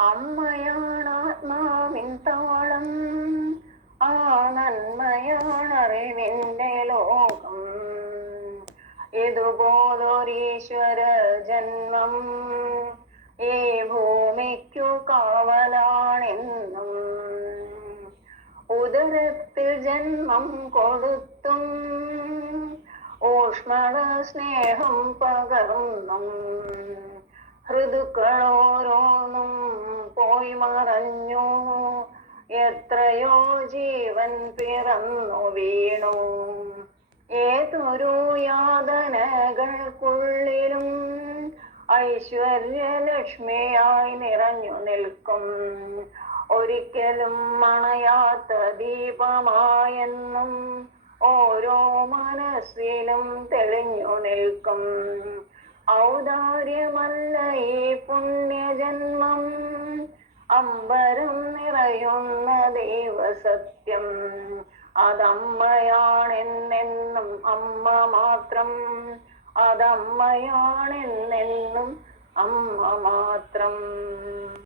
അമ്മയാണ് ആത്മാവിൻ താളം, ആ നന്മയാണറിവിന്റെ ലോകം. ഇതുപോലൊരീശ്വര ജന്മം ഈ ഭൂമിക്കു കാവലാണെന്നും. ഉദരത്തിൽ ജന്മം കൊടുത്തും ഊഷ്മള സ്നേഹം പകർന്നും ഋതുക്കളോരോന്നും പോയി മറഞ്ഞു. എത്രയോ ജീവൻ പിറന്നു വീണു. ഏതൊരു യാതനകൾക്കുള്ളിലും ഐശ്വര്യലക്ഷ്മിയായി നിറഞ്ഞു നിൽക്കും. ഒരിക്കലും മണയാത്ത ദീപമായെന്നും ഓരോ മനസ്സിലും തെളിഞ്ഞു നിൽക്കും. ഔദാര്യമല്ല ഈ പുണ്യജന്മം, അമ്പരം നിറയുന്ന ദൈവസത്യം. അതമ്മയാണെന്നെന്നും അമ്മ മാത്രം, അതമ്മയാണെന്നെന്നും അമ്മ മാത്രം.